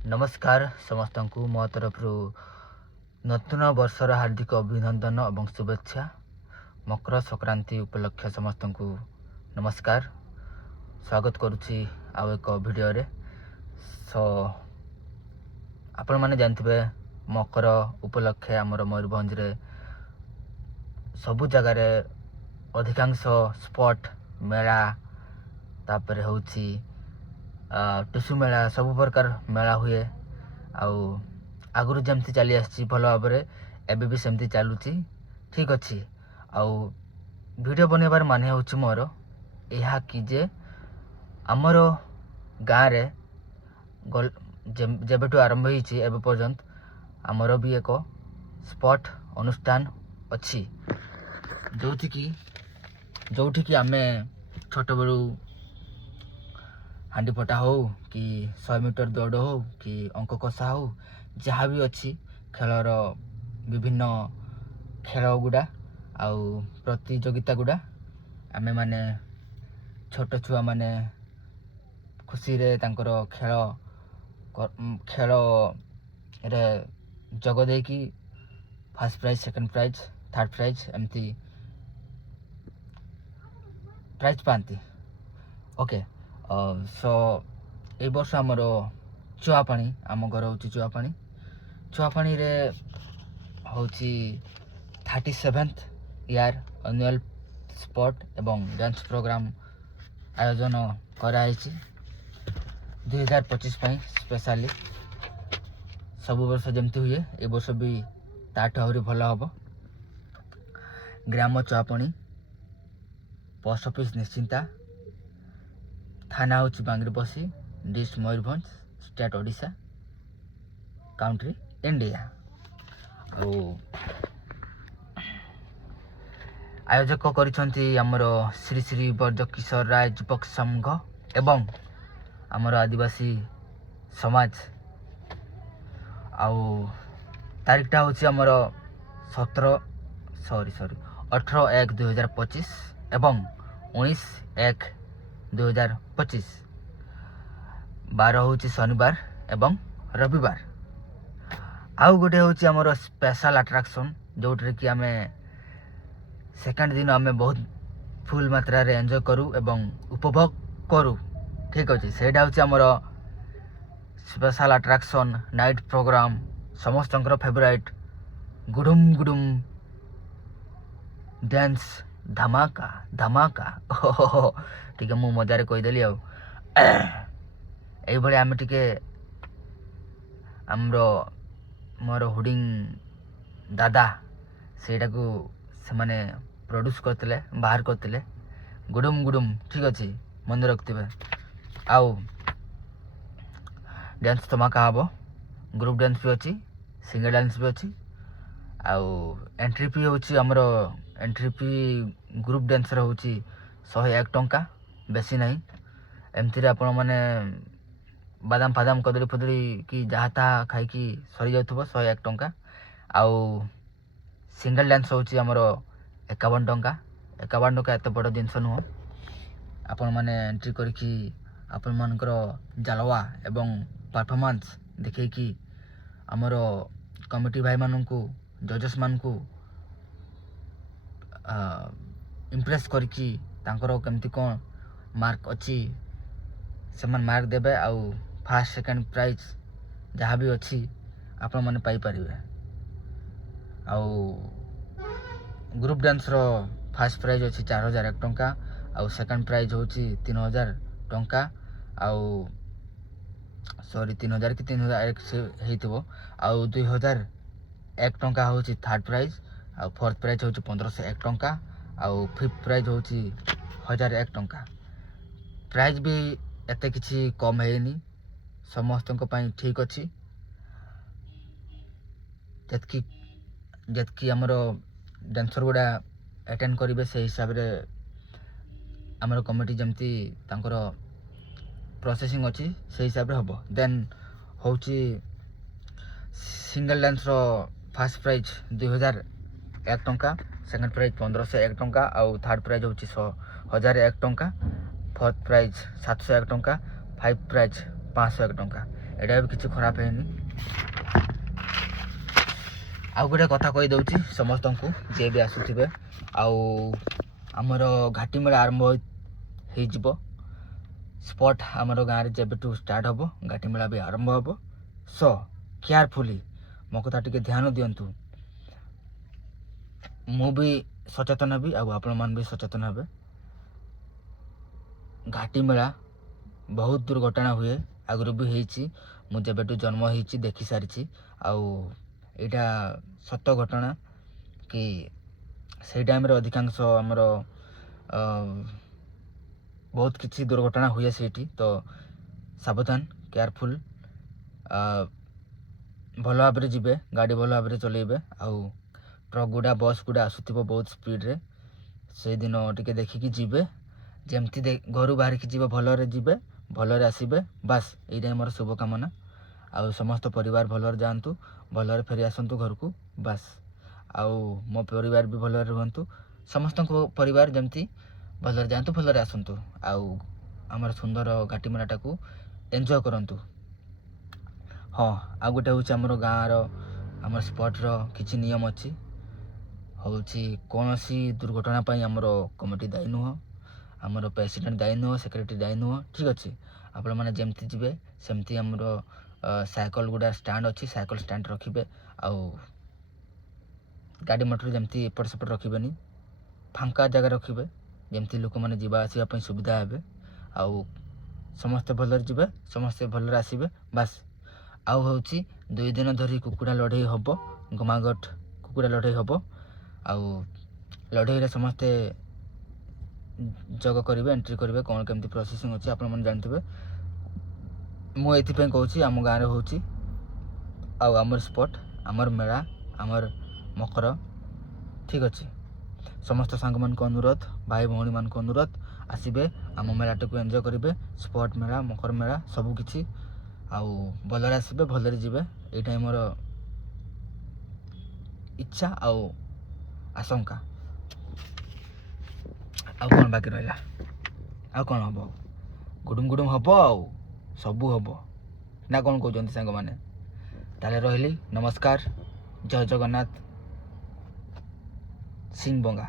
नमस्कार समस्त को मो तरफ नूतन वर्षर हार्दिक अभिनंदन और शुभेच्छा। मकर संक्रांति उपलक्ष्य समस्त को नमस्कार, स्वागत करुच्ची आउ एक वीडियो रे। सो आपण माने जानथिबे मकर उपलक्ष्य आमर मयूरभंज रे सबु जगार अधिकांश स्पॉट मेला तापर होची टुसु मेला सब प्रकार मेला हुए। आगुरी जमती चली आसी भल भाव एबे भी सेमती चलुची, ठीक अच्छी। वीडियो बनैबार माने होची मोर यह कि जे आमर गाँव रे जेबेठू आरंभ होईची एबे पर्यंत आमर भी एक स्पॉट अनुष्ठान अच्छी जोठी की आमे छोट बेलू हांडी फटा हो कि 100 मीटर दौड़ हो कि अंक कषा हो जहाँ भी अच्छी खेलर विभिन्न खेल गुड़ा आउ प्रतियोगिता गुड़ा आमे माने छोट छुआ माने खुशी रे तांकर खेल रे जग दे कि first prize, second prize, third prize एमती प्राइज पाती। ओके, सो ए वर्ष आमर चुआपाणी आम घर हूँ चुआपाणी रे होची 37th ईयर एनुअल स्पोर्ट एवं डांस प्रोग्राम आयोजन कराई 2025 स्पेशली सब वर्ष जमती हुए ए वर्ष भी ताठ आहरी भल हम। ग्राम चुआपाणी, पोस्ट ऑफिस निश्चिंता, थाना हूँ Bangiriposi, district Mayurbhanj, state Odisha, country India. आयोजक करिसेंती हमर श्री श्री बर्ज किशोर राय युवक संघ एवं हमर आदिवासी समाज। तारीखटा हूँ हमर 18/1/2025 एवं 19/1/2025। 12 हूँ शनिवार एवं रविवार। आउ गोटे हूँ हमर स्पेशल अट्रैक्शन जोटे कि आमे सेकंड दिन आमे बहुत फुल मात्रा रे एंजॉय करू एवं उपभोग करू, ठीक अच्छे। सेटा हूँ हमर स्पेशल अट्रैक्शन नाइट प्रोग्राम समस्त फेवरेट गुडुम गुडुम डांस धमाका धमाका। ठीक है, मु मजारे कहीदेली ये आम टे आमर मोर हुडिंग दादा सेटा को से माने प्रोड्यूस करते बाहर करते गुडुम गुडुम, ठीक अच्छे, मन रखते। आउ डांस धमाका हम, ग्रुप डांस भी अच्छी, सिंगल डांस भी अच्छी। आउ एंट्री फी हूँ आमर एंट्री फी ग्रुप डांसर हूँ 101 टंका, बेसी नहीं। एमती आपण मैंने बादाम फादाम कदली फदली कि जहाँ ताहा खाई सरी जाऊ 101 टंका। आउ सिंगल डांस हूँ आमर 51 टंका। 51 टंका एत बड़ जिनस नुह। आपण मैंने एंट्री करके आपण मानकर जालवा एवं परफॉर्मेंस देखे कि आमर कमिटी भाई मानू जजेस मानू इम्प्रेस करके तांकर केमती कौन मार्क अच्छी से मार्क देबे। आउ फर्स्ट सेकंड प्राइज जहाँ भी अच्छी आपण मैंने पाई परिबे। आउ group dance row first prize अच्छी 4001 टंका, आउ सेकंड प्राइज हूँ 3000 टंका, आउ सॉरी 3000 कि 3001 से हेइतबो। आउ 2001 टंका हूँ थर्ड प्राइज, आउ फोर्थ प्राइज हूँ 1501 टंका, आउ फिफ्थ प्राइज हूँ 1001 टंका। प्राइज भी एते किछि कम हैनी, समस्त ठीक अच्छी। जतकी आमर डांसर गुड़ा अटेंड करेंगे से हिसाब रे आमर कमिटी जमती तांकर प्रोसेसिंग अच्छी से हिसाब रे हम। देन हूँ single dance row first prize 2001 टंका, सेकंड प्राइज 1501 टंका, आउ थर्ड प्राइज हूँ 1001 टंका, फोर्थ प्राइज 701 टंका, फाइव प्राइज 501 टंका। ଏଇଟା ବି କିଛି ଖରାପ ହେଇନି। ଆଉ ଗୋଟେ କଥା କହିଦେଉଛି ସମସ୍ତଙ୍କୁ ଯିଏ ବି ଆସୁଥିବେ, ଆଉ ଆମର ଘାଟି ମେଳା ଆରମ୍ଭ ହେଇଯିବ। ସ୍ପଟ୍ ଆମର ଗାଁରେ ଯେବେଠୁ ଷ୍ଟାର୍ଟ ହେବ, ଘାଟି ମେଳା ବି ଆରମ୍ଭ ହେବ। ସୋ କେୟାରଫୁଲି ମୋ କଥା ଟିକେ ଧ୍ୟାନ ଦିଅନ୍ତୁ। ମୁଁ ବି ସଚେତନ ହେବି ଆଉ ଆପଣମାନେ ବି ସଚେତନ ହେବେ। ଘାଟି ମେଳା ବହୁତ ଦୁର୍ଘଟଣା ହୁଏ, ଆଗରୁ ବି ହେଇଛି। ମୁଁ ଯେବେଠୁ ଜନ୍ମ ହେଇଛି ଦେଖି ସାରିଛି, ଆଉ ଏଇଟା ସତ ଘଟଣା କି ସେଇ ଟାଇମ୍ରେ ଅଧିକାଂଶ ଆମର ବହୁତ କିଛି ଦୁର୍ଘଟଣା ହୁଏ ସେଇଠି। ତ ସାବଧାନ, କେୟାରଫୁଲ୍, ଭଲ ଭାବରେ ଯିବେ, ଗାଡ଼ି ଭଲ ଭାବରେ ଚଲେଇବେ। ଆଉ ଟ୍ରକ୍ ଗୁଡ଼ା ବସ୍ ଗୁଡ଼ା ଆସୁଥିବ ବହୁତ ସ୍ପିଡ଼ରେ, ସେଇଦିନ ଟିକେ ଦେଖିକି ଯିବେ। ଯେମିତି ଘରୁ ବାହାରିକି ଯିବେ ଭଲରେ ଯିବେ, ଭଲରେ ଆସିବେ, ବାସ୍ ଏଇଟା ମୋର ଶୁଭକାମନା। ଆଉ ସମସ୍ତ ପରିବାର ଭଲରେ ଯାଆନ୍ତୁ, ଭଲରେ ଫେରି ଆସନ୍ତୁ ଘରକୁ, ବାସ୍। ଆଉ ମୋ ପରିବାର ବି ଭଲରେ ରୁହନ୍ତୁ, ସମସ୍ତଙ୍କ ପରିବାର ଯେମିତି ଭଲରେ ଯାଆନ୍ତୁ, ଭଲରେ ଆସନ୍ତୁ। ଆଉ ଆମର ସୁନ୍ଦର ଘାଟି ମେଳାଟାକୁ ଏନ୍ଜୟ କରନ୍ତୁ। ହଁ, ଆଉ ଗୋଟେ ହେଉଛି ଆମର ଗାଁର, ଆମର ସ୍ପଟ୍ର କିଛି ନିୟମ ଅଛି। ହେଉଛି କୌଣସି ଦୁର୍ଘଟଣା ପାଇଁ ଆମର କମିଟି ଦାୟୀ ନୁହଁ, ଆମର ପ୍ରେସିଡେଣ୍ଟ ଦାୟୀ ନୁହଁ, ସେକ୍ରେଟାରୀ ଦାୟୀ ନୁହଁ, ଠିକ୍ ଅଛି। ଆପଣମାନେ ଯେମିତି ଯିବେ ସେମିତି ଆମର ସାଇକେଲ ଗୁଡ଼ା ଷ୍ଟାଣ୍ଡ ଅଛି, ସାଇକେଲ ଷ୍ଟାଣ୍ଡ ରଖିବେ। ଆଉ ଗାଡ଼ି ମଟର ଯେମିତି ଏପଟ ସେପଟ ରଖିବେନି, ଫାଙ୍କା ଜାଗା ରଖିବେ, ଯେମିତି ଲୋକମାନେ ଯିବା ଆସିବା ପାଇଁ ସୁବିଧା ହେବେ। ଆଉ ସମସ୍ତେ ଭଲରେ ଯିବେ, ସମସ୍ତେ ଭଲରେ ଆସିବେ, ବାସ୍। ଆଉ ହେଉଛି 2 ଦିନ ଧରି କୁକୁଡ଼ା ଲଢ଼େଇ ହେବ, ଗମାଗଟ କୁକୁଡ଼ା ଲଢ଼େଇ ହେବ। ଆଉ ଲଢ଼େଇରେ ସମସ୍ତେ ଯୋଗ କରିବେ, ଏଣ୍ଟ୍ରି କରିବେ। କ'ଣ କେମିତି ପ୍ରୋସେସିଂ ଅଛି ଆପଣମାନେ ଜାଣିଥିବେ। ମୁଁ ଏଇଥିପାଇଁ କହୁଛି ଆମ ଗାଁରେ ହେଉଛି, ଆଉ ଆମର ସ୍ପଟ୍, ଆମର ମେଳା, ଆମର ମକର, ଠିକ୍ ଅଛି। ସମସ୍ତ ସାଙ୍ଗମାନଙ୍କୁ ଅନୁରୋଧ, ଭାଇ ଭଉଣୀମାନଙ୍କୁ ଅନୁରୋଧ, ଆସିବେ ଆମ ମେଳାଟାକୁ ଏନ୍ଜୟ କରିବେ। ସ୍ପଟ୍ ମେଳା, ମକର ମେଳା ସବୁକିଛି। ଆଉ ଭଲରେ ଆସିବେ, ଭଲରେ ଯିବେ, ଏଇଟା ମୋର ଇଚ୍ଛା ଆଉ ଆଶଙ୍କା। ଆଉ କ'ଣ ବାକି ରହିଲା? ଆଉ କ'ଣ ହେବ? ଗୁଡ଼ୁମ୍ ଗୁଡ଼ୁମ୍ ହେବ, ଆଉ ସବୁ ହେବ ନା କ'ଣ କହୁଛନ୍ତି ସାଙ୍ଗମାନେ? ତାହେଲେ ରହିଲି, ନମସ୍କାର, ଜୟ ଜଗନ୍ନାଥ, ସିଂ ବଙ୍ଗା।